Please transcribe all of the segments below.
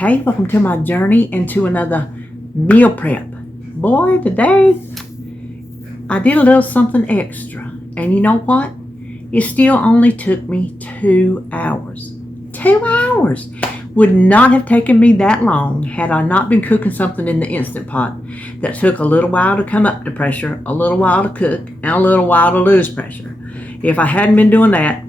Hey, welcome to my journey into another meal prep. Boy, today I did a little something extra. And you know what? It still only took me 2 hours. 2 hours! Would not have taken me that long had I not been cooking something in the Instant Pot that took a little while to come up to pressure, a little while to cook, and a little while to lose pressure. If I hadn't been doing that,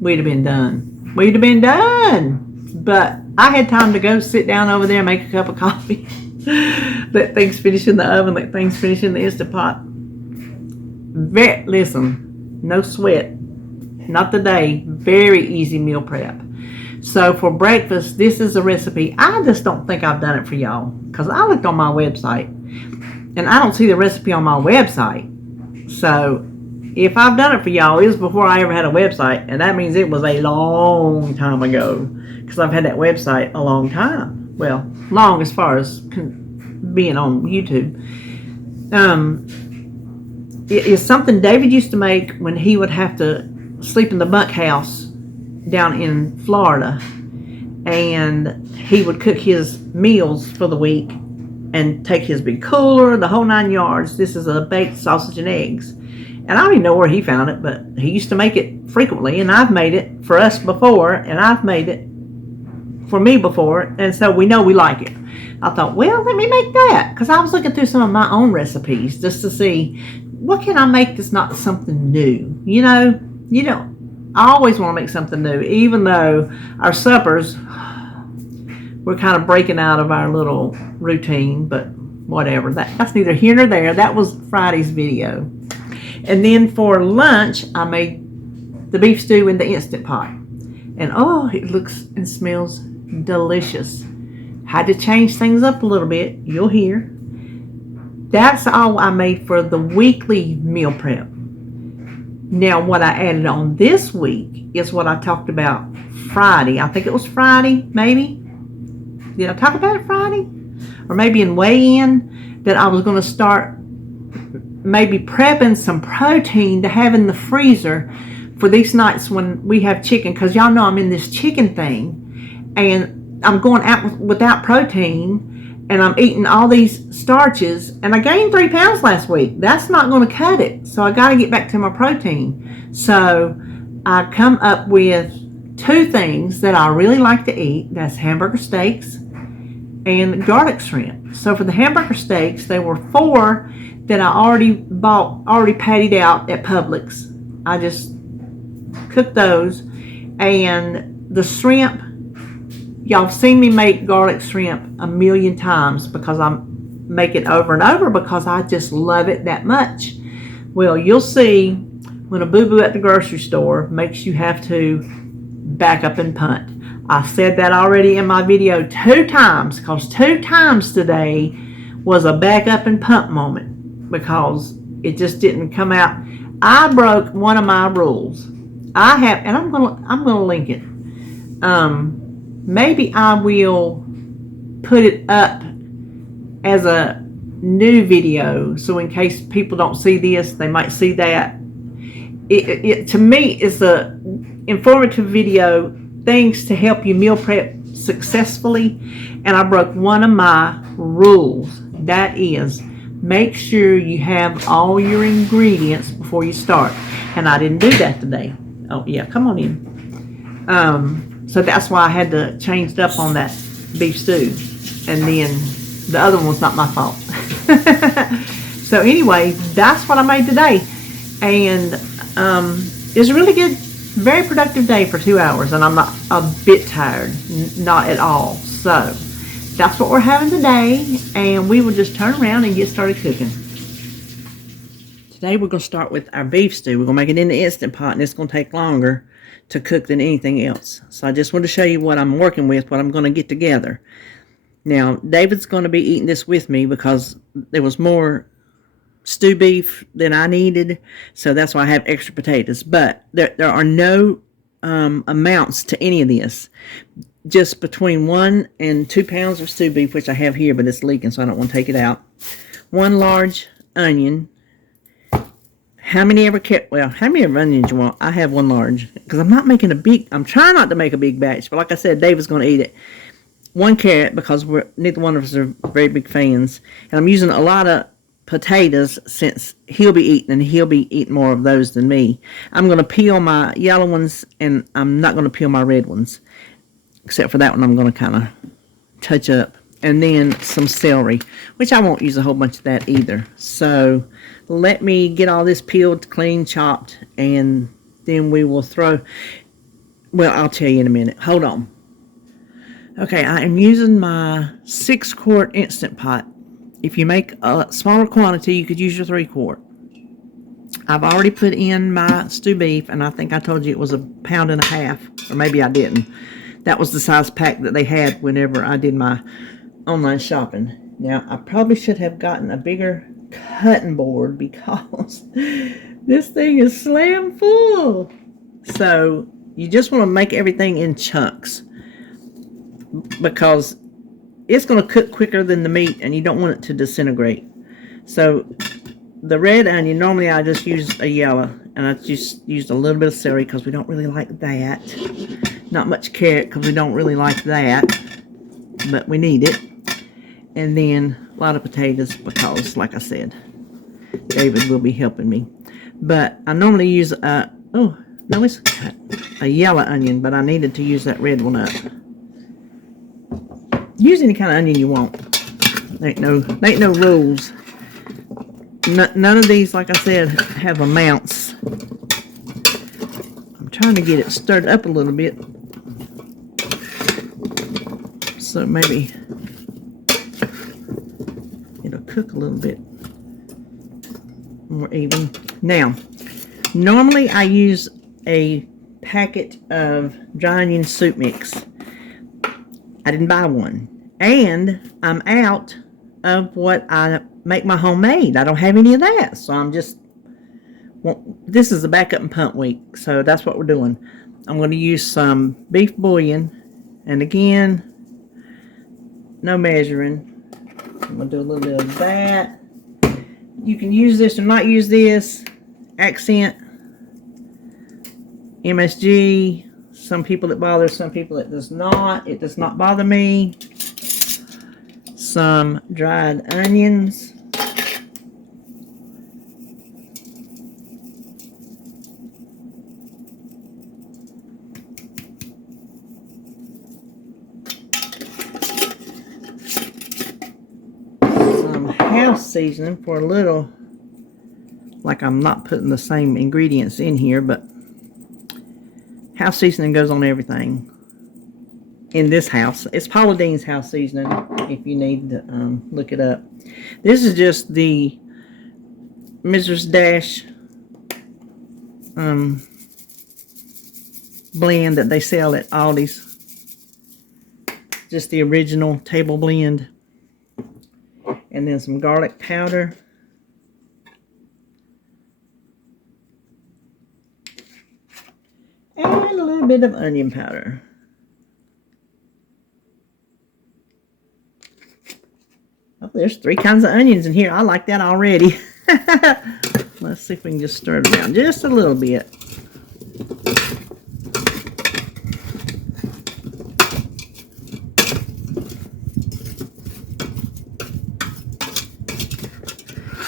we'd have been done. We'd have been done. But I had time to go sit down over there and make a cup of coffee. Let things finish in the oven, let things finish in the Instant Pot. Listen, no sweat. Not today. Very easy meal prep. So for breakfast, this is a recipe. I just don't think I've done it for y'all because I looked on my website and I don't see the recipe on my website. So if I've done it for y'all, it was before I ever had a website, and that means it was a long time ago because I've had that website a long time. Well, long as far as being on YouTube. It is something David used to make when he would have to sleep in the bunkhouse down in Florida, and he would cook his meals for the week and take his big cooler, the whole 9 yards. This is a baked sausage and eggs. And I don't even know where he found it, but he used to make it frequently, and I've made it for us before, and I've made it for me before, and so we know we like it. I thought, well, let me make that, because I was looking through some of my own recipes just to see what can I make that's not something new. You know, I always want to make something new, even though our suppers, we're kind of breaking out of our little routine, but whatever. That's neither here nor there. That was Friday's video. And then for lunch, I made the beef stew in the Instant Pot. And oh, it looks and smells delicious. Had to change things up a little bit. You'll hear. That's all I made for the weekly meal prep. Now, what I added on this week is what I talked about Friday. I think it was Friday, maybe. Did I talk about it Friday? Or maybe in weigh-in that I was going to start maybe prepping some protein to have in the freezer for these nights when we have chicken, because y'all know I'm in this chicken thing and I'm going out without protein and I'm eating all these starches, and I gained 3 pounds last week. That's not going to cut it, so I got to get back to my protein. So I come up with 2 things that I really like to eat. That's hamburger steaks and garlic shrimp. So for the hamburger steaks, there were 4 that I already patted out at Publix. I just cooked those. And the shrimp, y'all seen me make garlic shrimp a million times because I make it over and over because I just love it that much. Well, you'll see when a boo-boo at the grocery store makes you have to back up and punt. I said that already in my video 2 times, because 2 times today was a back up and punt moment because it just didn't come out. I broke one of my rules. I have, and I'm gonna link it. Maybe I will put it up as a new video, so in case people don't see this, they might see that. It to me is a informative video, things to help you meal prep successfully. And I broke one of my rules. That is, make sure you have all your ingredients before you start. And I didn't do that today. Oh yeah, come on in. So that's why I had to change it up on that beef stew. And then the other one was not my fault. So anyway, that's what I made today. And it's a really good, very productive day for 2 hours. And I'm not a bit tired. Not at all. So that's what we're having today. And we will just turn around and get started cooking. Today we're going to start with our beef stew. We're going to make it in the Instant Pot, and it's going to take longer to cook than anything else. So I just want to show you what I'm working with, what I'm going to get together. Now, David's going to be eating this with me because there was more stew beef than I needed, so that's why I have extra potatoes. But there are no amounts to any of this. Just between 1 and 2 pounds of stew beef, which I have here, but it's leaking, so I don't want to take it out. 1 large onion. How many ever onions you want? I have 1 large because I'm not making I'm trying not to make a big batch, but like I said, David's going to eat it. 1 carrot because neither one of us are very big fans. And I'm using a lot of potatoes since he'll be eating more of those than me. I'm going to peel my yellow ones, and I'm not going to peel my red ones. Except for that one I'm going to kind of touch up. And then some celery, which I won't use a whole bunch of that either. So let me get all this peeled, clean, chopped, and then we will well, I'll tell you in a minute. Hold on. Okay, I am using my 6-quart Instant Pot. If you make a smaller quantity, you could use your 3-quart. I've already put in my stew beef, and I think I told you it was 1.5 pounds, or maybe I didn't. That was the size pack that they had whenever I did my online shopping. Now, I probably should have gotten a bigger cutting board because this thing is slam full. So, you just want to make everything in chunks because it's going to cook quicker than the meat and you don't want it to disintegrate. So, the red onion, normally I just use a yellow, and I just used a little bit of celery because we don't really like that. Not much carrot because we don't really like that, but we need it. And then a lot of potatoes because, like I said, David will be helping me. But I normally use it's a yellow onion, but I needed to use that red one up. Use any kind of onion you want. There ain't no rules. None of these, like I said, have amounts. I'm trying to get it stirred up a little bit, so maybe it'll cook a little bit more even. Now, normally I use a packet of dry onion soup mix. I didn't buy one, and I'm out of what I make my homemade. I don't have any of that, so I'm just, this is the backup and punt week, so that's what we're doing. I'm going to use some beef bouillon, and again, no measuring. I'm going to do a little bit of that. You can use this or not use this. Accent, MSG. Some people it bothers, some people it does not. It does not bother me. Some dried onions. Some house seasoning for a little, like I'm not putting the same ingredients in here, but house seasoning goes on everything in this house. It's Paula Deen's house seasoning if you need to look it up. This is just the Mrs. Dash blend that they sell at Aldi's. Just the original table blend. And then some garlic powder. And a little bit of onion powder. Oh, there's 3 kinds of onions in here. I like that already. Let's see if we can just stir it around just a little bit.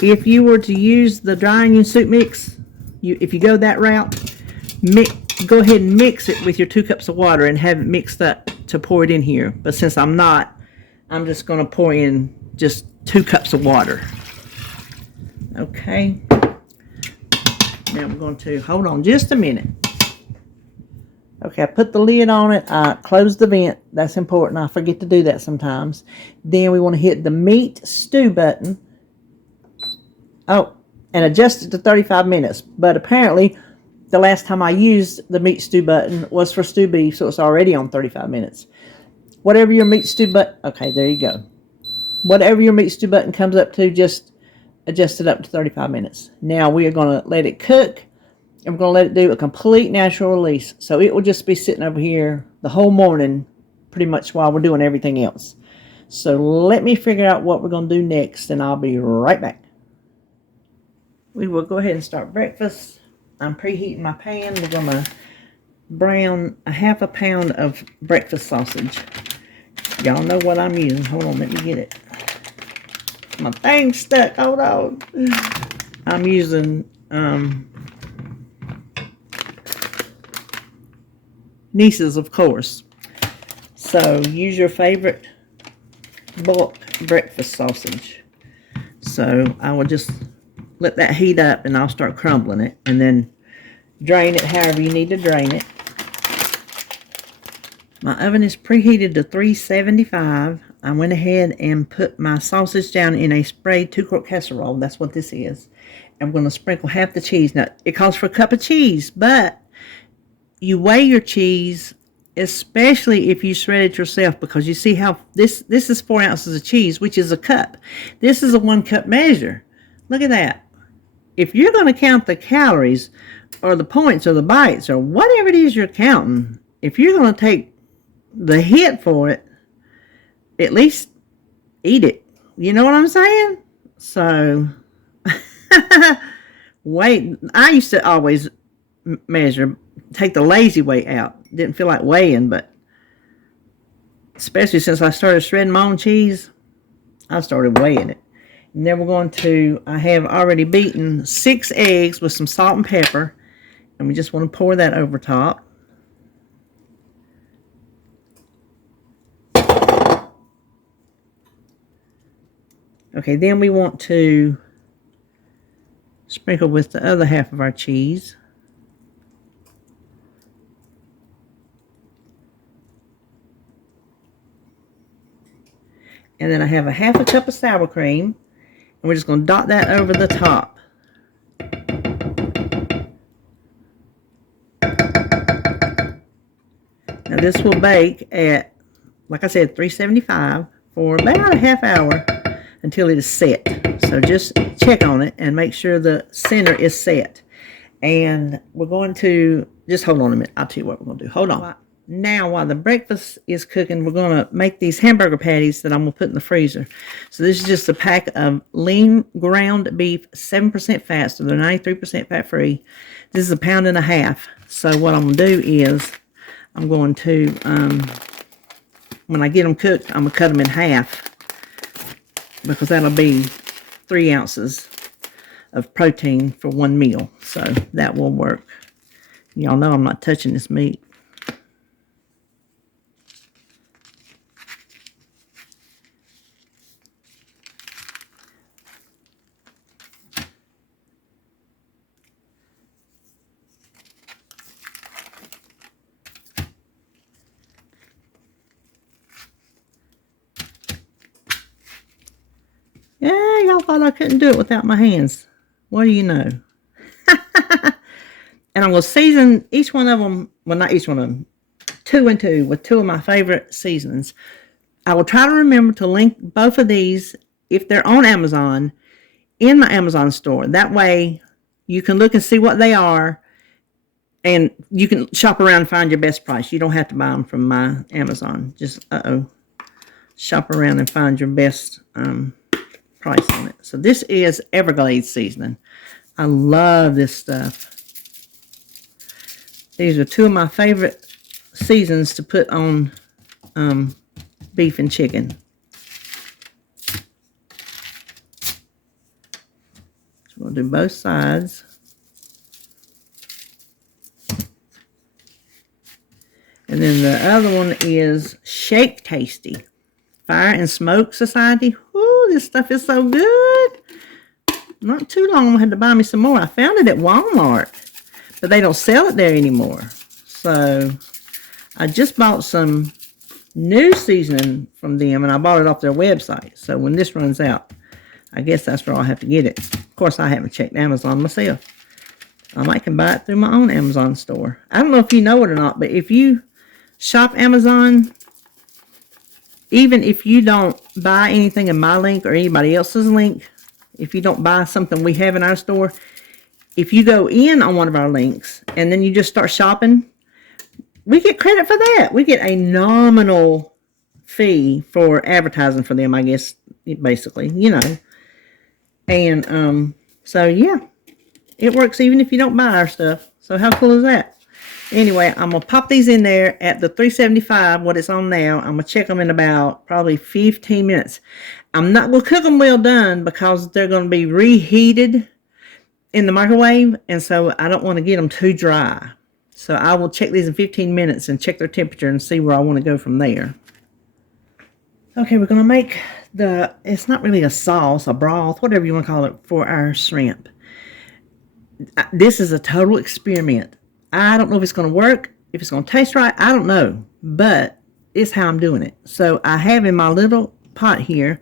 If you were to use the dry onion soup mix, if you go that route, go ahead and mix it with your 2 cups of water and have it mixed up to pour it in here. But since I'm not, I'm just going to pour in just 2 cups of water. Okay. Now I'm going to, hold on just a minute. Okay, I put the lid on it. I closed the vent. That's important. I forget to do that sometimes. Then we want to hit the meat stew button. Oh, and adjust it to 35 minutes. But apparently, the last time I used the meat stew button was for stew beef, so it's already on 35 minutes. Whatever your meat stew button, okay, there you go. Whatever your meat stew button comes up to, just adjust it up to 35 minutes. Now we are going to let it cook, and we're going to let it do a complete natural release. So it will just be sitting over here the whole morning, pretty much while we're doing everything else. So let me figure out what we're going to do next, and I'll be right back. We will go ahead and start breakfast. I'm preheating my pan. We're going to brown 1/2 pound of breakfast sausage. Y'all know what I'm using. Hold on, let me get it. My thing's stuck. Hold on. I'm using Nieces, of course. So use your favorite bulk breakfast sausage. So I will just let that heat up and I'll start crumbling it and then drain it however you need to drain it. My oven is preheated to 375. I went ahead and put my sausage down in a sprayed 2-quart casserole. That's what this is. I'm going to sprinkle half the cheese. Now, it calls for a cup of cheese, but you weigh your cheese, especially if you shred it yourself, because you see how this is 4 ounces of cheese, which is a cup. This is a 1-cup measure. Look at that. If you're going to count the calories or the points or the bites or whatever it is you're counting, if you're going to take the hit for it, at least eat it. You know what I'm saying? So, wait. I used to always measure, take the lazy weight out. Didn't feel like weighing, but especially since I started shredding my own cheese, I started weighing it. And then we're going to, I have already beaten 6 eggs with some salt and pepper. And we just want to pour that over top. Okay, then we want to sprinkle with the other half of our cheese. And then I have a half a cup of sour cream. And we're just going to dot that over the top. Now this will bake at, like I said, 375 for about a half hour until it is set. So just check on it and make sure the center is set. And we're going to, just hold on a minute. I'll tell you what we're going to do. Hold on. Now, while the breakfast is cooking, we're going to make these hamburger patties that I'm going to put in the freezer. So this is just a pack of lean ground beef, 7% fat, so they're 93% fat-free. This is 1.5 pounds. So what I'm going to do is, I'm going to, when I get them cooked, I'm going to cut them in half, because that'll be 3 ounces of protein for 1 meal. So that will work. Y'all know I'm not touching this meat. Yeah, y'all thought I couldn't do it without my hands. What do you know? And I'm going to season each one of them, well, not each one of them, 2 and 2 with 2 of my favorite seasonings. I will try to remember to link both of these, if they're on Amazon, in my Amazon store. That way you can look and see what they are, and you can shop around and find your best price. You don't have to buy them from my Amazon. Just, shop around and find your best price on it. So this is Everglades seasoning. I love this stuff. These are 2 of my favorite seasons to put on beef and chicken. So we'll do both sides. And then the other one is Shake Tasty. Fire and Smoke Society. Ooh, this stuff is so good. Not too long, I had to buy me some more. I found it at Walmart, but they don't sell it there anymore. So I just bought some new seasoning from them, and I bought it off their website. So when this runs out, I guess that's where I'll have to get it. Of course, I haven't checked Amazon myself. I might can buy it through my own Amazon store. I don't know if you know it or not, but if you shop Amazon, even if you don't buy anything in my link or anybody else's link, if you don't buy something we have in our store, if you go in on one of our links and then you just start shopping, we get credit for that. We get a nominal fee for advertising for them, I guess, basically, you know. And so, yeah, it works even if you don't buy our stuff. So how cool is that? Anyway, I'm going to pop these in there at the 375, what it's on now. I'm going to check them in about probably 15 minutes. I'm not going to cook them well done because they're going to be reheated in the microwave, and so I don't want to get them too dry. So I will check these in 15 minutes and check their temperature and see where I want to go from there. Okay, we're going to make it's not really a sauce, a broth, whatever you want to call it, for our shrimp. This is a total experiment. I don't know if it's going to work, if it's going to taste right, I don't know, but it's how I'm doing it. So I have in my little pot here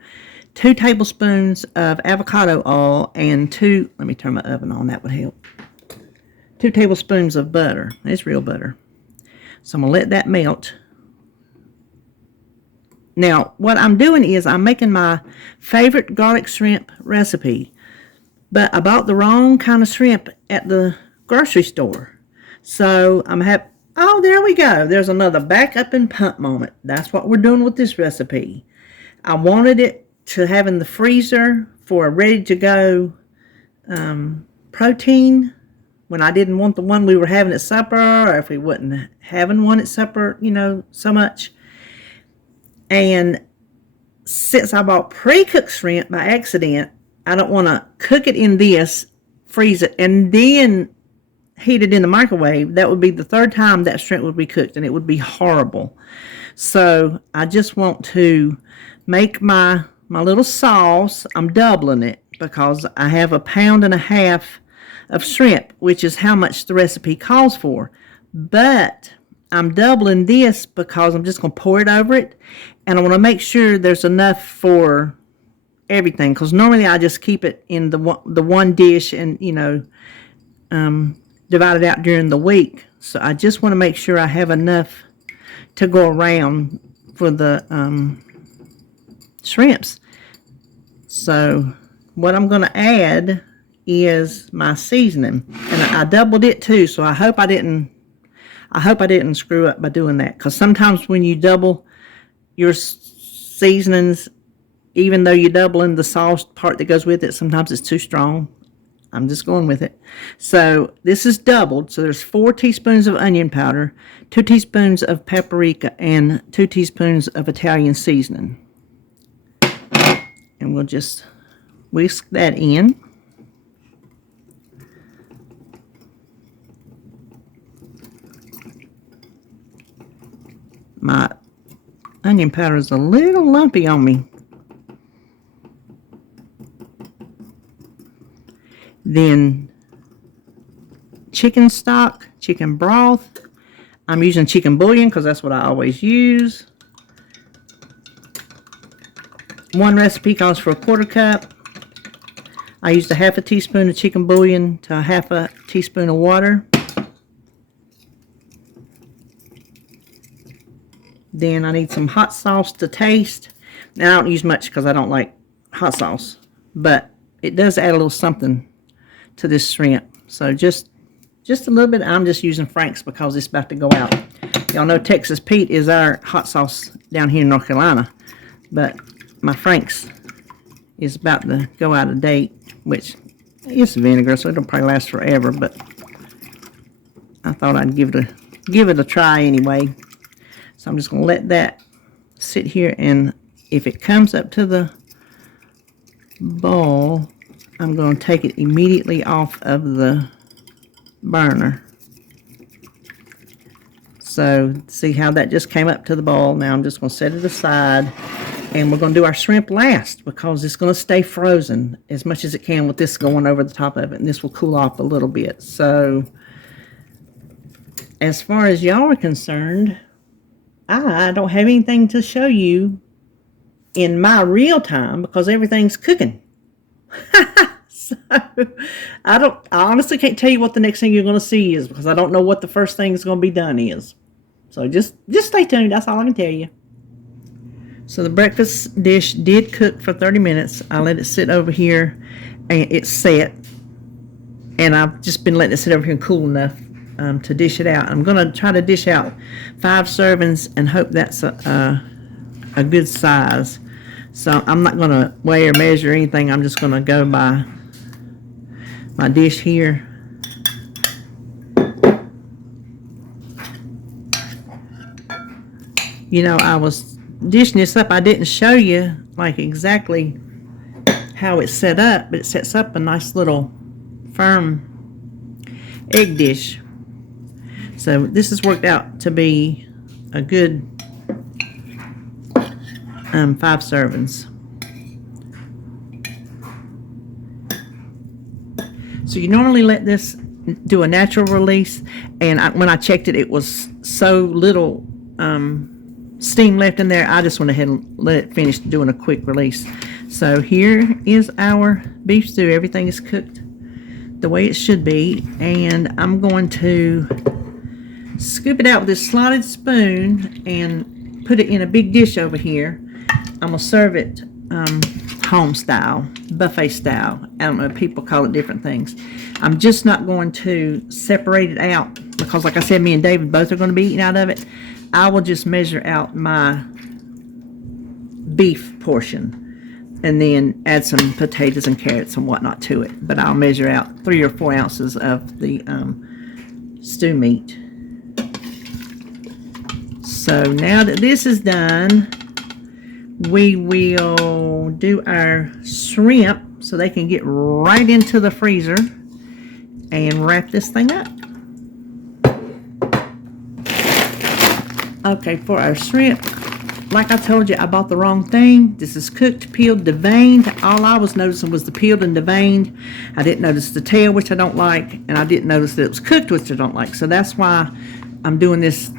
2 tablespoons of avocado oil and let me turn my oven on, that would help. 2 tablespoons of butter. It's real butter. So I'm going to let that melt. Now, what I'm doing is I'm making my favorite garlic shrimp recipe, but I bought the wrong kind of shrimp at the grocery store. So oh, there we go. There's another back up and punt moment. That's what we're doing with this recipe. I wanted it to have in the freezer for a ready-to-go protein when I didn't want the one we were having at supper, or if we wasn't having one at supper, so much. And since I bought pre-cooked shrimp by accident, I don't want to cook it in this, freeze it, and then heat it in the microwave. That would be the 3rd time that shrimp would be cooked, and it would be horrible. So I just want to make my little sauce. I'm doubling it because I have 1.5 pounds of shrimp, which is how much the recipe calls for. But I'm doubling this because I'm just going to pour it over it, and I want to make sure there's enough for everything, because normally I just keep it in the one dish and divide it out during the week. So I just want to make sure I have enough to go around for the shrimps. So what I'm going to add is my seasoning, and I doubled it too, so I hope I didn't screw up by doing that, because sometimes when you double your seasonings, even though you're doubling the sauce part that goes with it, sometimes it's too strong. I'm just going with it. So this is doubled. So there's 4 teaspoons of onion powder, 2 teaspoons of paprika, and 2 teaspoons of Italian seasoning. And we'll just whisk that in. My onion powder is a little lumpy on me. Then chicken stock, chicken broth. I'm using chicken bouillon because that's what I always use. One recipe calls for 1/4 cup. I used 1/2 teaspoon of chicken bouillon to 1/2 teaspoon of water. Then I need some hot sauce to taste. Now I don't use much because I don't like hot sauce, but it does add a little something to this shrimp. So just a little bit. I'm just using Frank's because it's about to go out. Y'all know Texas Pete is our hot sauce down here in North Carolina, but my Frank's is about to go out of date, which it's vinegar, so it'll probably last forever, but I thought I'd give it a try anyway. So I'm just going to let that sit here, and if it comes up to the boil, I'm going to take it immediately off of the burner. So see how that just came up to the boil. Now I'm just going to set it aside, and we're going to do our shrimp last because it's going to stay frozen as much as it can with this going over the top of it, and this will cool off a little bit. So as far as y'all are concerned, I don't have anything to show you in my real time because everything's cooking. So I honestly can't tell you what the next thing you're going to see is because I don't know what the first thing is going to be done is. So just stay tuned. That's all I can tell you. So the breakfast dish did cook for 30 minutes. I let it sit over here and it's set. And I've just been letting it sit over here and cool enough to dish it out. I'm going to try to dish out 5 servings and hope that's a good size. So I'm not going to weigh or measure anything. I'm just going to go by my dish here. I was dishing this up. I didn't show you like exactly how it's set up, but it sets up a nice little firm egg dish. So this has worked out to be a good 5 servings. So you normally let this do a natural release, and when I checked it, it was so little steam left in there. I just went ahead and let it finish doing a quick release. So here is our beef stew. Everything is cooked the way it should be, and I'm going to scoop it out with this slotted spoon and put it in a big dish over here. I'm gonna serve it home style, buffet style. I don't know, people call it different things. I'm just not going to separate it out because, like I said, me and David both are going to be eating out of it. I will just measure out my beef portion and then add some potatoes and carrots and whatnot to it. But I'll measure out 3 or 4 ounces of the stew meat. So now that this is done, we will do our shrimp so they can get right into the freezer and wrap this thing up. Okay, for our shrimp, like I told you, I bought the wrong thing. This is cooked, peeled, deveined. All I was noticing was the peeled and deveined. I didn't notice the tail, which I don't like, and I didn't notice that it was cooked, which I don't like. So that's why I'm doing this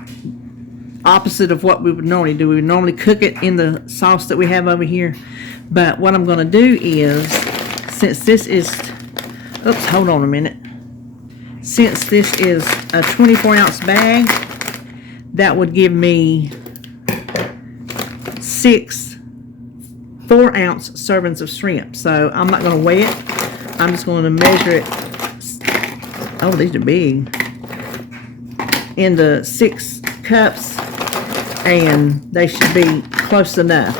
opposite of what we would normally do. We would normally cook it in the sauce that we have over here. But what I'm going to do is, since this is, oops, hold on a minute. Since this is a 24-ounce bag, that would give me 6 4-ounce servings of shrimp. So I'm not going to weigh it. I'm just going to measure it. Oh, these are big. Into 6 cups, and they should be close enough.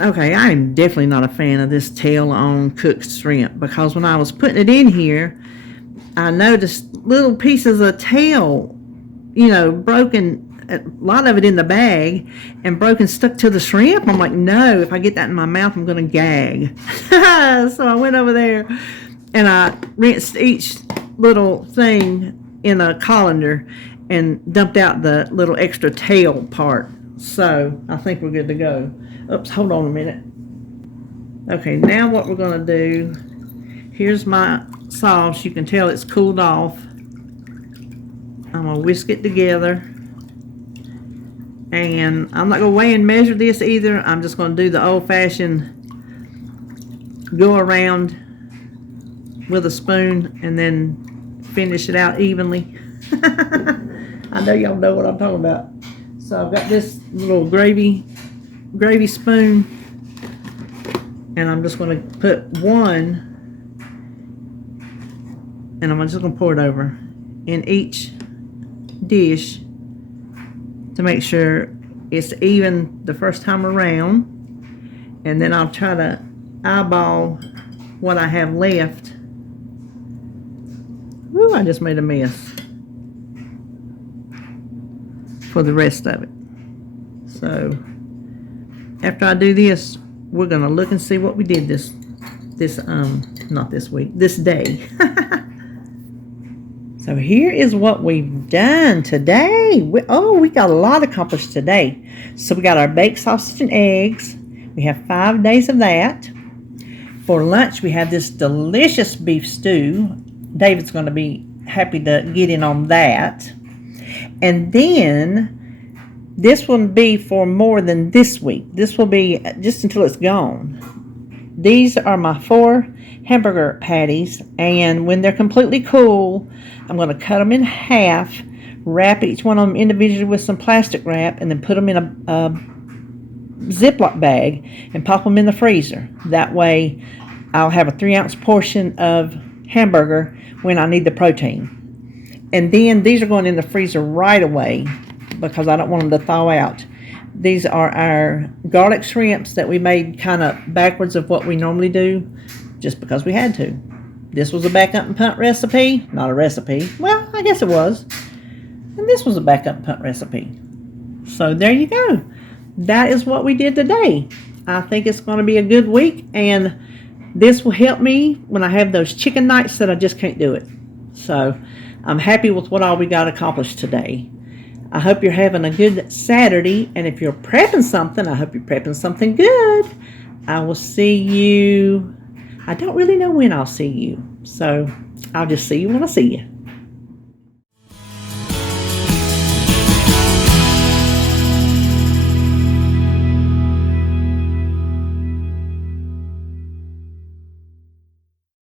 Okay, I am definitely not a fan of this tail on cooked shrimp, because when I was putting it in here, I noticed little pieces of tail, broken, a lot of it in the bag, and broken, stuck to the shrimp. I'm like, no, if I get that in my mouth, I'm going to gag. So I went over there, and I rinsed each little thing in a colander and dumped out the little extra tail part. So I think we're good to go. Oops, hold on a minute. Okay, now what we're going to do, here's my sauce. You can tell it's cooled off. I'm going to whisk it together. And I'm not going to weigh and measure this either. I'm just going to do the old-fashioned go around with a spoon and then finish it out evenly. I know y'all know what I'm talking about. So I've got this little gravy spoon, and I'm just going to put one, and I'm just going to pour it over in each dish to make sure it's even the first time around, and then I'll try to eyeball what I have left. Woo, I just made a mess for the rest of it. So after I do this, we're gonna look and see what we did this day. So here is what we've done today. We got a lot accomplished today. So we got our baked sausage and eggs. We have 5 days of that. For lunch, we have this delicious beef stew. David's going to be happy to get in on that. And then this will be for more than this week. This will be just until it's gone. These are my 4 hamburger patties, and when they're completely cool, I'm going to cut them in half, wrap each one of them individually with some plastic wrap, and then put them in a Ziploc bag and pop them in the freezer. That way I'll have a 3-ounce portion of hamburger when I need the protein. And then these are going in the freezer right away because I don't want them to thaw out. These are our garlic shrimps that we made kind of backwards of what we normally do, just because we had to. This was a backup and punt recipe. Not a recipe. Well, I guess it was. And this was a backup and punt recipe. So there you go. That is what we did today. I think it's going to be a good week, and this will help me when I have those chicken nights that I just can't do it. So I'm happy with what all we got accomplished today. I hope you're having a good Saturday, and if you're prepping something, I hope you're prepping something good. I will see you. I don't really know when I'll see you, so I'll just see you when I see you.